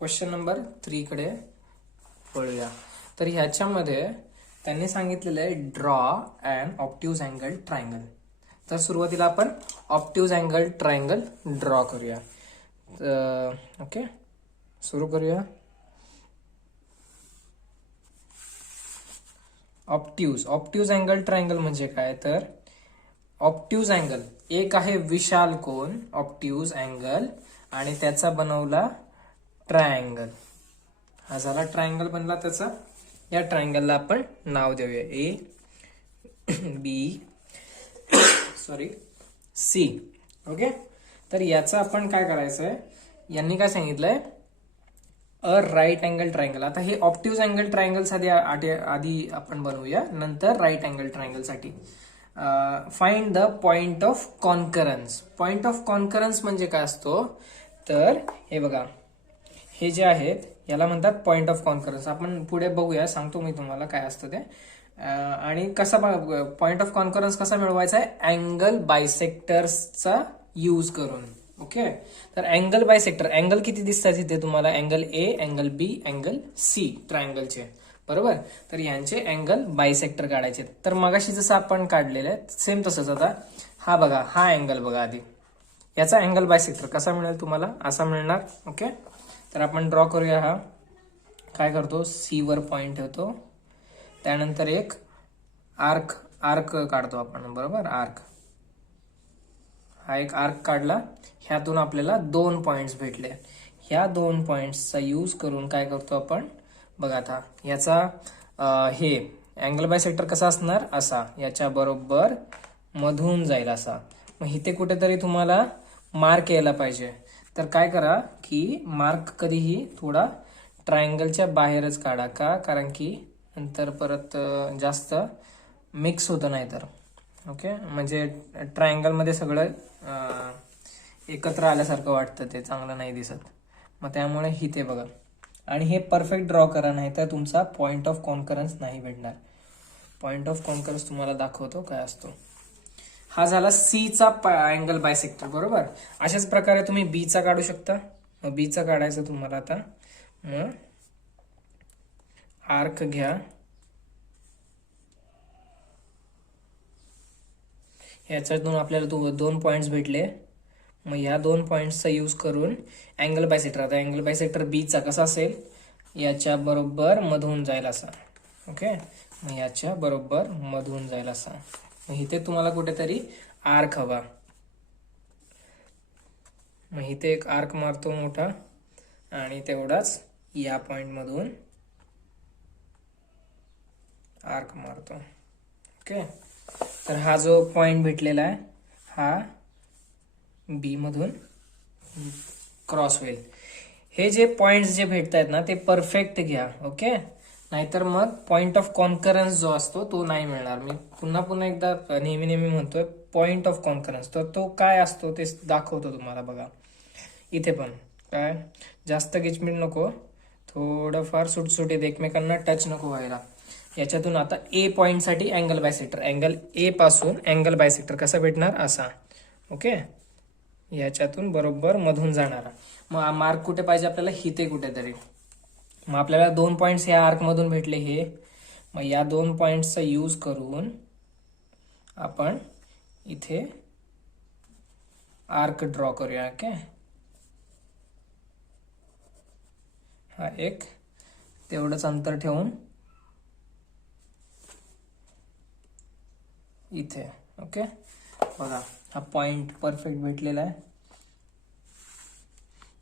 Question number 3 कडे वळूया. तर ह्याच्यामध्ये त्यांनी सांगितलेलं आहे draw and obtuse angle triangle. तर सुरुवातीला आपण ऑप्ट्यूज अँगल ट्रायंगल ड्रॉ करूया. ओके, सुरू करूया. ऑप्ट्यूज अँगल ट्रायंगल म्हणजे काय, तर ऑप्ट्यूज अँगल एक आहे विशाल कोन ऑप्ट्यूज अँगल आणि त्याचा बनवला ट्रायंगल. हा झाला ट्रायंगल बनला त्याचा. या ट्रायंगलला आपण नाव देऊया सी. ओके, तर याचं आपण काय करायचंय, यांनी काय सांगितलंय अ राईट अँगल ट्रायंगल. आता हे ऑप्ट्यूज अँगल ट्रायंगल साठी आधी आपण बनवूया, नंतर राईट अँगल ट्रायंगल साठी. Find the point of concurrence. Point of concurrence म्हणजे काय असतो, तर हे बघा, हे जे आहेत याला म्हणतात पॉइंट ऑफ कॉन्करन्स. आपण पुढे बघूया, सांगतो मी तुम्हाला काय असतं ते. आणि कसा पॉइंट ऑफ कॉन्करन्स कसा मिळवायचा आहे, अँगल बायसेक्टर्सचा यूज करून. ओके, तर अँगल बायसेक्टर, अँगल किती दिसतात इथे तुम्हाला, angle A, angle B, angle C ट्रायंगलचे, बरोबर. तर यांचे अँगल बायसेक्टर काढायचे. तर मगाशी जसं आपण काढलेलं आहे सेम तसंच. आता हा बघा, हा अँगल बघा आधी, याचा अँगल बायसेक्टर कसा मिळेल तुम्हाला, असा मिळणार. ओके, तर आपण ड्रॉ करूया. हा काय करतो, सी वर पॉइंट ठेवतो, त्यानंतर एक आर्क काढतो आपण, बरोबर. हा एक आर्क काढला, ह्यातून आपल्याला 2 पॉइंट्स भेटले. ह्या 2 पॉइंट्सचा यूज करून काय करतो आपण, बघा आता याचा हे अँगल बायसेक्टर कसा असणार, असा, याच्या बरोबर मधून जाईल असा. मग इथे कुठेतरी तुम्हाला मार्क यायला पाहिजे. तर काय करा की मार्क कधीही थोडा ट्रायंगलच्या बाहेरच काढा. का, कारण की नंतर परत जास्त मिक्स होतं नाही तर. ओके, म्हणजे ट्रायंगल मध्ये सगळं एकत्र आल्यासारखं वाटतं, ते चांगलं नाही दिसत. मग त्यामुळे इथे बघा, आणि हे परफेक्ट ड्रॉ करा, नाही तर तुमचा पॉइंट ऑफ कॉन्करन्स नाही भेटणार. पॉइंट ऑफ कॉन्करन्स तुम्हाला दाखवतो काय असतो. हा झाला सी चा अँगल बायसेक्टर, बरोबर. अशाच प्रकारे तुम्ही बी चा काढू शकता. मग बी चा काढायचं तुम्हाला आता. मग आर्क घ्या, याच्यातून आपल्याला 2 पॉइंट्स भेटले. मग ह्या 2 पॉइंट्सचा यूज करून अँगल बायसेक्टर, आता अँगल बायसेक्टर बी चा कसा असेल, याच्या बरोबर मधून जाईल असा. ओके, मग याच्या बरोबर मधून जाईल असा. मग इथे तुम्हाला कुठेतरी आर्क हवा. मग इथे एक आर्क मारतो मोठा, आणि तेवढाच या पॉइंट मधून आर्क मारतो. ओके, तर हा जो पॉइंट भेटलेला आहे हा बी मधून क्रॉस होईल. हे जे पॉइंट्स जे भेटत आहेत ना, ते परफेक्ट घ्या. ओके, नाहीतर मग पॉइंट ऑफ कॉन्करन्स जो असतो तो नाही मिळणार. मी पुन्हा एकदा नेहमी म्हणतोय पॉइंट ऑफ कॉन्करन्स, तर तो काय असतो ते दाखवतो तुम्हाला. बघा इथे पण काय, जास्त गिचमिट नको, थोडंफार सुटसुटीत, एकमेकांना टच नको व्हायला. याच्यातून आता ए पॉइंट साठी अँगल बायसेक्टर, अँगल ए पासून अँगल बायसेक्टर कसा भेटणार, असा. ओके, याच्यातून बरोबर मधून जाणारा. मग मार्क कुठे पाहिजे आपल्याला, हिते कुठेतरी. मग आपल्याला 2 पॉइंट्स या आर्क मधून भेटले हे. मग या 2 पॉइंट्सचा यूज करून आपण इथे आर्क ड्रॉ करूया. ओके, हा एक तेवढंच अंतर ठेवून इथे. ओके, बघा हा पॉइंट परफेक्ट भेटलेला आहे.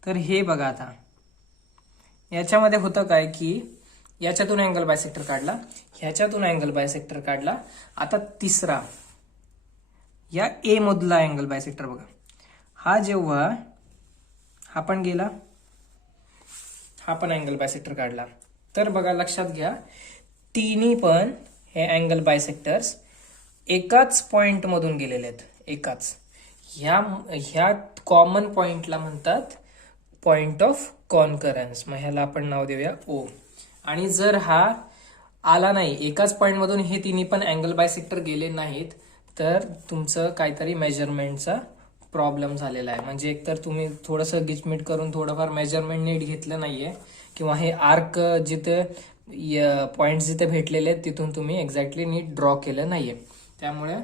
तर हे बघा, आता याच्यामध्ये होतं काय की याच्यातून अँगल बायसेक्टर काढला, ह्याच्यातून अँगल बायसेक्टर काढला. आता तिसरा या ए मधला अँगल बायसेक्टर बघा, हा जेव्हा हा पण गेला, हा पण अँगल बायसेक्टर काढला. तर बघा लक्षात घ्या, तिन्ही पण हे अँगल बायसेक्टर्स एकाच पॉइंट मधून गेलेले आहेत. एकाच ह्या कॉमन पॉइंटला म्हणतात पॉइंट ऑफ कॉन्करन्स. मग ह्याला आपण नाव देऊया ओ. आणि जर हा आला नाही, एकाच पॉइंट मधून हे तिन्ही पण अँगल बायसेक्टर गेले नाहीत, तर तुमचं काहीतरी मेजरमेंटचा प्रॉब्लेम झालेला आहे. म्हणजे एकतर तुम्ही थोडंसं गिचमिट करून थोडंफार मेजरमेंट नीट घेतलं नाहीये, किंवा हे आर्क जिथे पॉइंट जिथे भेटलेले आहेत तिथून तुम्ही एक्झॅक्टली नीट ड्रॉ केलं नाहीये. त्यामुळे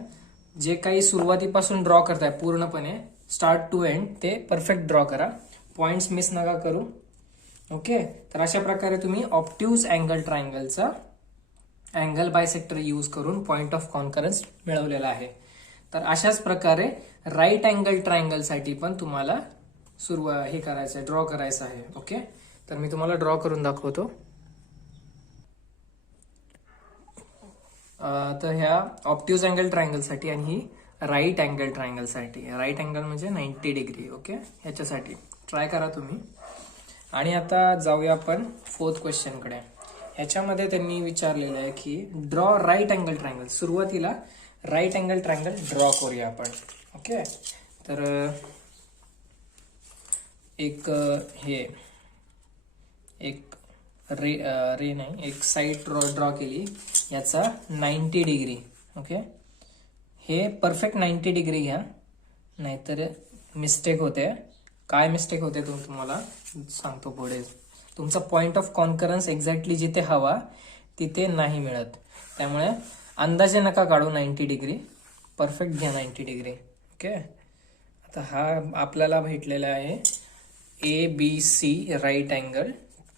जे काही सुरुवातीपासून ड्रॉ करताय पूर्णपणे स्टार्ट टू एंड ते परफेक्ट ड्रॉ करा. पॉइंट्स मिस नका करू. ओके, तर अशा प्रकारे तुम्ही ऑप्ट्यूज अँगल ट्रायंगलचा अँगल बायसेक्टर यूज करून पॉइंट ऑफ कॉन्करन्स मिळवलेला आहे. तर अशाच प्रकारे राईट अँगल ट्रायंगलसाठी पण तुम्हाला हे करायचं आहे, ड्रॉ करायचं आहे. ओके, तर मी तुम्हाला ड्रॉ करून दाखवतो. तर ह्या ऑप्ट्यूज अँगल ट्रायंगलसाठी आणि ही राईट अँगल ट्रायंगलसाठी, राईट अँगल म्हणजे 90 डिग्री. ओके, ह्याच्यासाठी ट्राय करा तुम्ही. आणि आता जाऊया आपण 4th क्वेश्चनकडे. ह्याच्यामध्ये त्यांनी विचारलेलं आहे की ड्रॉ राईट अँगल ट्रायंगल. सुरुवातीला राईट अँगल ट्रायंगल ड्रॉ करूया आपण. ओके, तर एक एक साईड ड्रॉ केली याचा 90 डिग्री. ओके, हे परफेक्ट 90 डिग्री घ्या, नाहीतर मिस्टेक होते. काय मिस्टेक होते तुम्हाला सांगतो पुढे. तुमचा पॉइंट ऑफ कॉन्करन्स एक्झॅक्टली जिथे हवा तिथे नाही मिळत. त्यामुळे अंदाजे नका काढू 90 डिग्री, परफेक्ट घ्या 90 डिग्री. ओके, आता हा आपल्याला भेटलेला आहे ABC राईट अँगल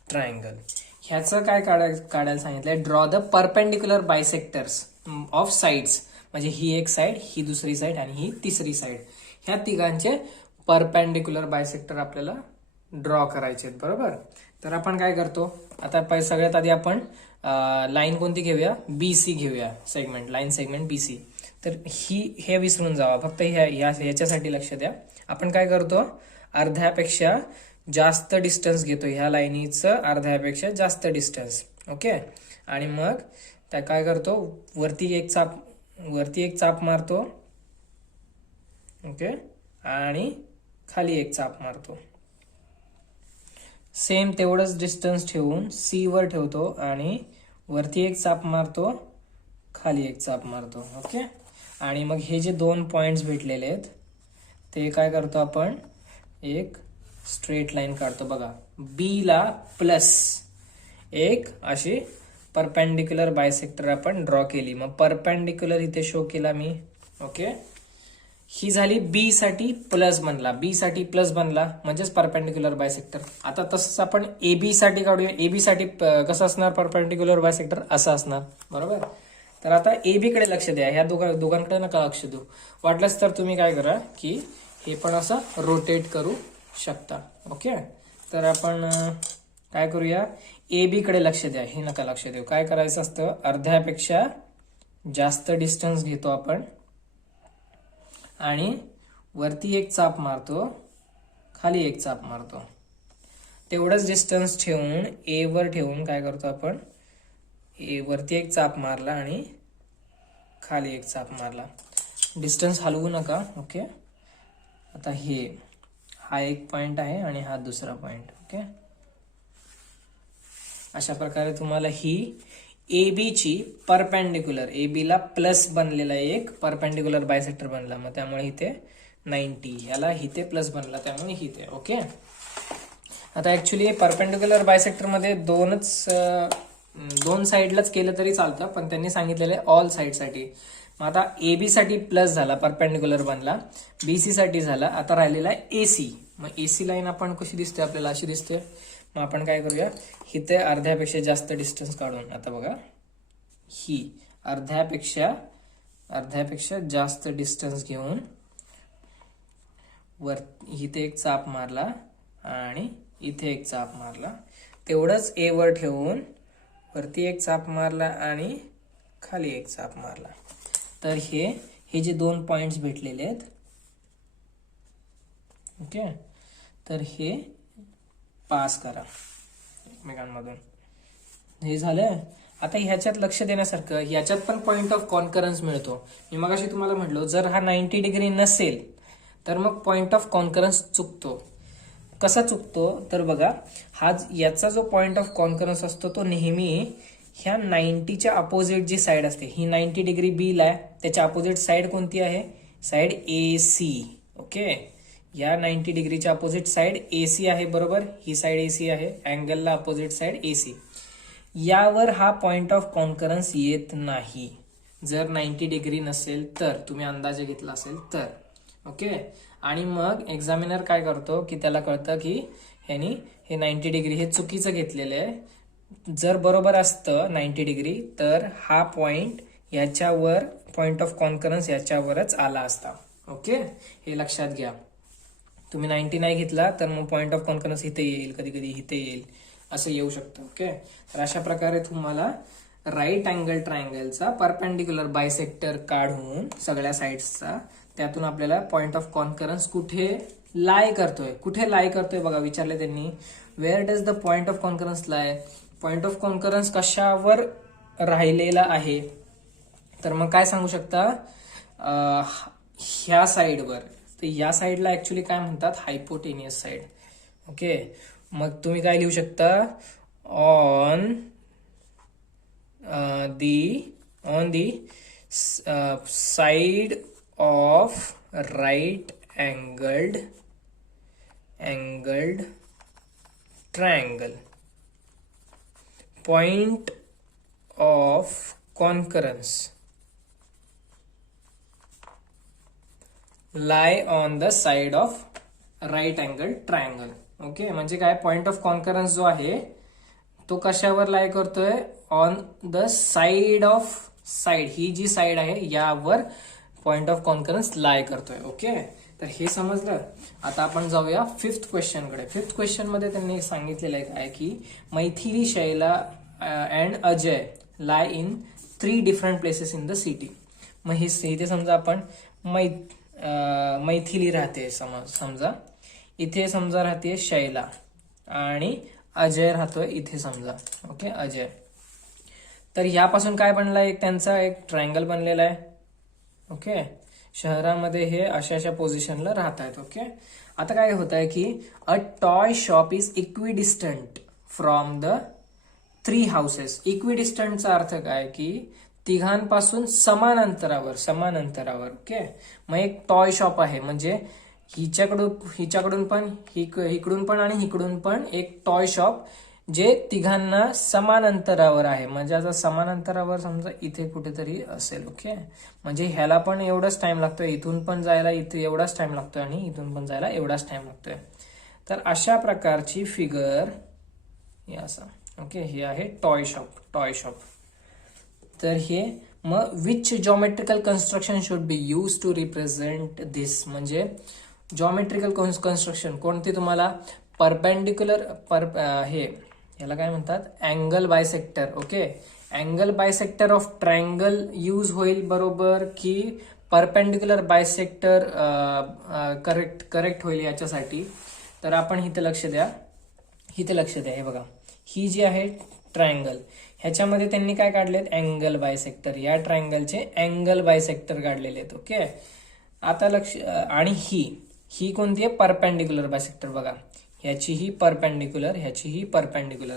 ट्रायंगल. ह्याचं काय काढायला सांगितलंय, draw the perpendicular bisectors of sides. म्हणजे ही एक साइड, ही दुसरी साइड आणि ही तिसरी साइड, ह्या तिघांचे परपेंडिक्युलर बायसेक्टर आपल्याला ड्रॉ करायचे आहेत. बरोबर, तर आपण काय करतो आता, सगळ्यात आधी आपण लाईन कोणती घेऊया, BC घेऊया सेगमेंट, लाईन सेगमेंट BC. तर हे विसरून जावा, फक्त ह्याच्यासाठी लक्ष द्या. आपण काय करतो, अर्ध्यापेक्षा जास्त डिस्टन्स घेतो, ह्या लाईनीचं अर्ध्यापेक्षा जास्त डिस्टन्स. ओके, आणि मग त्या काय करतो, वरती एक चाप मारतो. ओके, आणि खाली एक चाप मारतो. सेम तेवढंच डिस्टन्स ठेवून C वर ठेवतो आणि वरती एक चाप मारतो, खाली एक चाप मारतो. ओके, आणि मग हे जे 2 पॉइंट्स भेटलेले आहेत ते काय करतो आपण, एक स्ट्रेट लाईन काढतो. बघा, B ला प्लस एक अशी परपेंडिक्युलर बायसेक्टर आपण ड्रॉ केली. मग परपेंडिक्युलर इथे शो केला मी. ओके, ही झाली B साठी प्लस बनला, B साठी प्लस बनला म्हणजेच परपेंडिक्युलर बायसेक्टर. आता तसंच आपण AB साठी काढूया. AB साठी कसं असणार, परपेंडिक्युलर बायसेक्टर असं असणार. बरोबर, तर आता AB कडे लक्ष द्या, ह्या दोघांकडे नका लक्ष देऊ. वाटलंच तर तुम्ही काय करा की हे पण असं रोटेट करू शकता. ओके, तर आपण काय करूया, AB कडे लक्ष द्या, हे नका लक्ष देऊ. काय करायचं असतं, अर्ध्यापेक्षा जास्त डिस्टन्स घेतो आपण आणि वरती एक चाप मारतो, खाली एक चाप मारतो. तेवढंच डिस्टन्स ठेवून A वर ठेवून काय करतो आपण, वरती एक चाप मारला आणि खाली एक चाप मारला. डिस्टन्स हलवू नका. ओके, आता हा एक पॉइंट आहे आणि हा दुसरा पॉइंट. ओके, अशा प्रकारे तुम्हाला ही AB ची परपेंडिक्युलर, AB ला प्लस बनलेला एक परपेंडिक्युलर बायसेक्टर बनला, मग त्यामुळे इथे 90, याला इथे प्लस बनला त्यामुळे इथे. ओके, आता ऍक्च्युली परपेंडिक्युलर बायसेक्टर मध्ये दोन साइडलाच केलं तरी चालतं, पण त्यांनी सांगितलेलं ऑल साइडसाठी. मग आता AB साठी प्लस झाला, परपेंडिक्युलर बनला, BC साठी झाला, आता राहिलेला AC. मग AC लाईन आपण कशी दिसते, आपल्याला अशी दिसते. मग आपण काय करूया, इथे अर्ध्यापेक्षा जास्त डिस्टन्स काढून, आता बघा ही अर्ध्यापेक्षा जास्त डिस्टन्स घेऊन इथे एक चाप मारला आणि इथे एक चाप मारला. तेवढंच A वर ठेवून वरती एक चाप मारला आणि खाली एक चाप मारला. तर हे जे 2 पॉइंट्स भेटलेले आहेत. ओके, तर हे पास करा एकमेकांमधून. हे झालं. आता ह्याच्यात लक्ष देण्यासारखं, ह्याच्यात पण पॉइंट ऑफ कॉन्करन्स मिळतो. मी मगाशी तुम्हाला म्हटलो, जर हा 90 डिग्री नसेल तर मग पॉइंट ऑफ कॉन्करन्स चुकतो. कसा चुकतो तर बघा, याचा जो पॉइंट ऑफ कॉन्करन्स असतो तो नेहमी ह्या 90च्या अपोजिट जी साइड असते, ही 90 डिग्री B ला आहे, त्याच्या अपोजिट साइड कोणती आहे, साइड AC. ओके, या 90 डिग्रीच्या अपोजिट साइड AC आहे बरोबर, ही साइड AC आहे, अँगलला अपोजिट साइड AC. यावर हा पॉइंट ऑफ कॉन्करन्स येत नाही जर 90 डिग्री नसेल तर, तुम्ही अंदाजे घेतला असेल तर. ओके, आणि मग एक्झामिनर काय करतो की त्याला कळतं की ह्यानी हे 90 डिग्री हे चुकीचं घेतलेलं आहे. जर बरोबर असतं 90 डिग्री तर हा पॉइंट याच्यावर, पॉइंट ऑफ कॉन्करन्स याच्यावरच आला असता. ओके, हे लक्षात घ्या. तुम्ही 90 नाही घेतला तर मग पॉइंट ऑफ कॉन्करन्स इथे येईल, कधी कधी इथे येईल, असं येऊ शकतं. ओके, तर अशा प्रकारे तुम्हाला राईट अँगल ट्रायंगलचा परपेंडिक्युलर बायसेक्टर काढून सगळ्या साइड्सचा, त्यातून आपल्याला पॉइंट ऑफ कॉन्करन्स कुठे लाय करतोय बघा, विचारले त्यांनी. Where does the point of concurrence lie? Point of concurrence कशावर राहिलेला आहे? तर मग काय सांगू शकता, ह्या साइडवर. तर या साइडला ऍक्च्युली काय म्हणतात, हायपोटेनियस साइड. ओके, मग तुम्ही काय लिहू शकता, on the side of right angled triangle, point of concurrence lie on the side of right angled triangle. Okay, म्हणजे काय, पॉइंट ऑफ कॉन्करन्स जो आहे तो कशावर लाय करतोय, on the side of side, ही जी साइड आहे यावर पॉइंट ऑफ कॉन्करन्स लाय करतोय. ओके, तर हे समजलं. आता आपण जाऊया फिफ्थ क्वेश्चनकडे. फिफ्थ क्वेश्चन मध्ये त्यांनी सांगितलेलं आहे काय की Maithili, Shaila and Ajay lie in 3 different places in the city. मग हे इथे समजा आपण मैथिली राहते, समजा इथे समजा राहते शैला, आणि अजय राहतोय इथे समजा. ओके, अजय. तर यापासून काय बनला, एक त्यांचा एक ट्रायंगल बनलेला आहे. ओके, शहरामध्ये हे अशा पोझिशनला राहत आहेत. ओके, आता काय होत आहे की a toy shop is equidistant from the 3 houses. इक्विडिस्टंटचा अर्थ काय की तिघांपासून समान अंतरावर. ओके, मग एक टॉय शॉप आहे म्हणजे हिच्याकडून पण, इकडून पण आणि इकडून पण एक टॉय शॉप जे तिघांना समान अंतरावर आहे. म्हणजे आता समान अंतरावर समजा इथे कुठेतरी असेल. ओके, म्हणजे ह्याला पण एवढाच टाइम लागतोय, इथून पण जायला इथे एवढाच टाइम लागतोय, आणि इथून पण जायला एवढाच टाइम लागतोय. तर अशा प्रकारची फिगर हे असं. ओके, हे आहे टॉय शॉप. तर हे मग which geometrical construction should be use to represent this, म्हणजे जॉमेट्रिकल कन्स्ट्रक्शन कोणती तुम्हाला, परपेंडिक्युलर हे याला काय म्हणतात, angle bisector. Okay, angle bisector of triangle use होईल बरोबर, की परपेंडिक्युलर बायसेक्टर करेक्ट होईल याच्यासाठी. तर आपण इथे लक्ष द्या. हे बघा, ही जी आहे ट्रायंगल, ह्याच्यामध्ये त्यांनी काय काढलेत, अँगल बायसेक्टर. या ट्रायंगलचे अँगल बायसेक्टर काढलेले आहेत. ओके, आता लक्ष, आणि ही कोणती आहे, परपेंडिक्युलर बायसेक्टर. बघा, ह्याचीही परपेंडिक्युलर.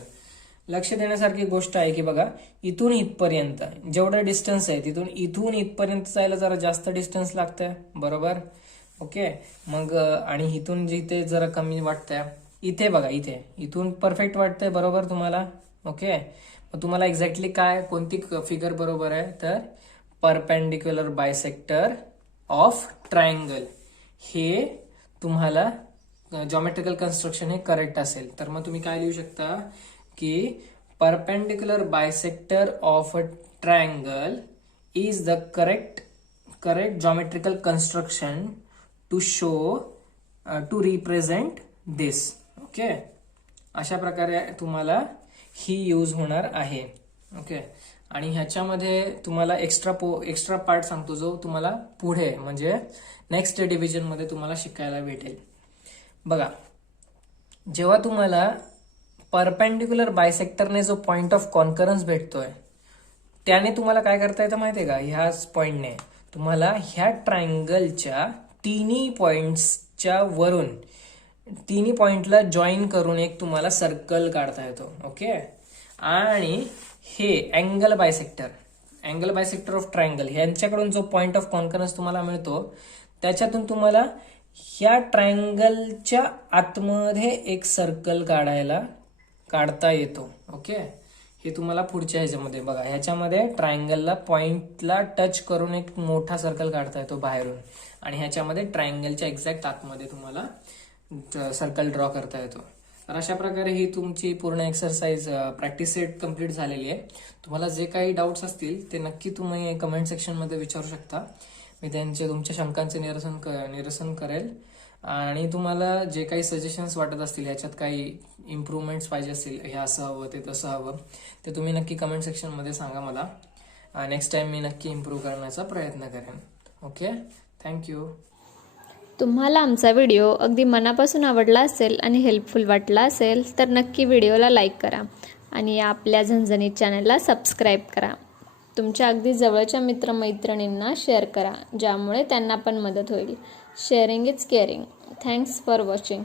लक्ष देण्यासारखी गोष्ट आहे की बघा, इथून इथपर्यंत जेवढं डिस्टन्स आहे इथून इथपर्यंत जायला जरा जास्त डिस्टन्स लागतंय बरोबर. ओके, मग आणि इथून जिथे जरा कमी वाटतंय, इथे बघा, इथून परफेक्ट वाटतंय बरोबर तुम्हाला. ओके, मग तुम्हाला एक्झॅक्टली कोणती फिगर बरोबर आहे, तर परपेंडिक्युलर बायसेक्टर ऑफ ट्रायंगल हे तुम्हाला जॉमेट्रिकल कन्स्ट्रक्शन हे करेक्ट असेल. तर मग तुम्ही काय लिहू शकता की perpendicular bisector of a triangle is the correct geometrical construction to represent this. Okay, अशा प्रकारे तुम्हाला ही यूज होणार आहे. ओके, आणि ह्याच्यामध्ये तुम्हाला एक्स्ट्रा पार्ट सांगतो जो तुम्हाला पुढे म्हणजे नेक्स्ट डिव्हिजन मध्ये तुम्हाला शिकायला भेटेल. बघा, जेव्हा तुम्हाला परपेंडिक्युलर बायसेक्टरने जो पॉइंट ऑफ कॉन्करन्स भेटतोय, त्याने तुम्हाला काय करता येतं माहितीये का, ह्याच पॉइंटने तुम्हाला ह्या ट्रायंगलच्या तिन्ही पॉइंट्सच्या वरून तिन्ही पॉइंटला जॉईन करून एक तुम्हाला सर्कल काढता येतो. ओके, आणि हे अँगल बायसेक्टर ऑफ ट्रायंगल ह्यांच्याकडून जो पॉइंट ऑफ कॉन्करन्स तुम्हाला मिळतो, त्याच्यातून तुम्हाला ह्या ट्रायंगलच्या आतमध्ये एक सर्कल काढता येतो. ओके, हे तुम्हाला पुढच्या ह्याच्यामध्ये बघा, ह्याच्यामध्ये ट्रायंगलला पॉइंटला टच करून एक मोठा सर्कल काढता येतो बाहेरून, आणि ह्याच्यामध्ये ट्रायंगलच्या एक्झॅक्ट आतमध्ये तुम्हाला सर्कल ड्रॉ करता येतो. तर अशा प्रकारे ही तुमची पूर्ण एक्सरसाइज प्रॅक्टिस सेट कम्प्लीट झालेली आहे. तुम्हाला जे काही डाऊट्स असतील ते नक्की तुम्ही कमेंट सेक्शनमध्ये विचारू शकता. मी तुमच्या शंकांचे निरसन करेल, आणि तुम्हाला जे काही सजेशन्स वाटत असतील, ह्याच्यात काही इम्प्रूव्हमेंट्स पाहिजे असतील, हे असं हवं ते तसं हवं, ते तुम्ही नक्की कमेंट सेक्शनमध्ये सांगा मला. नेक्स्ट टाइम मी नक्की इम्प्रूव्ह करण्याचा प्रयत्न करेन. Okay, thank you. तुम्हाला आमचा व्हिडिओ अगदी मनापासून आवडला असेल आणि हेल्पफुल वाटला असेल तर नक्की व्हिडिओला लाईक करा आणि आपल्या झणझणीत चॅनलला सबस्क्राईब करा. तुमच्या अगदी जवळच्या मित्रमैत्रिणींना शेअर करा, ज्यामुळे त्यांना पण मदत होईल. Sharing is caring. Thanks for watching.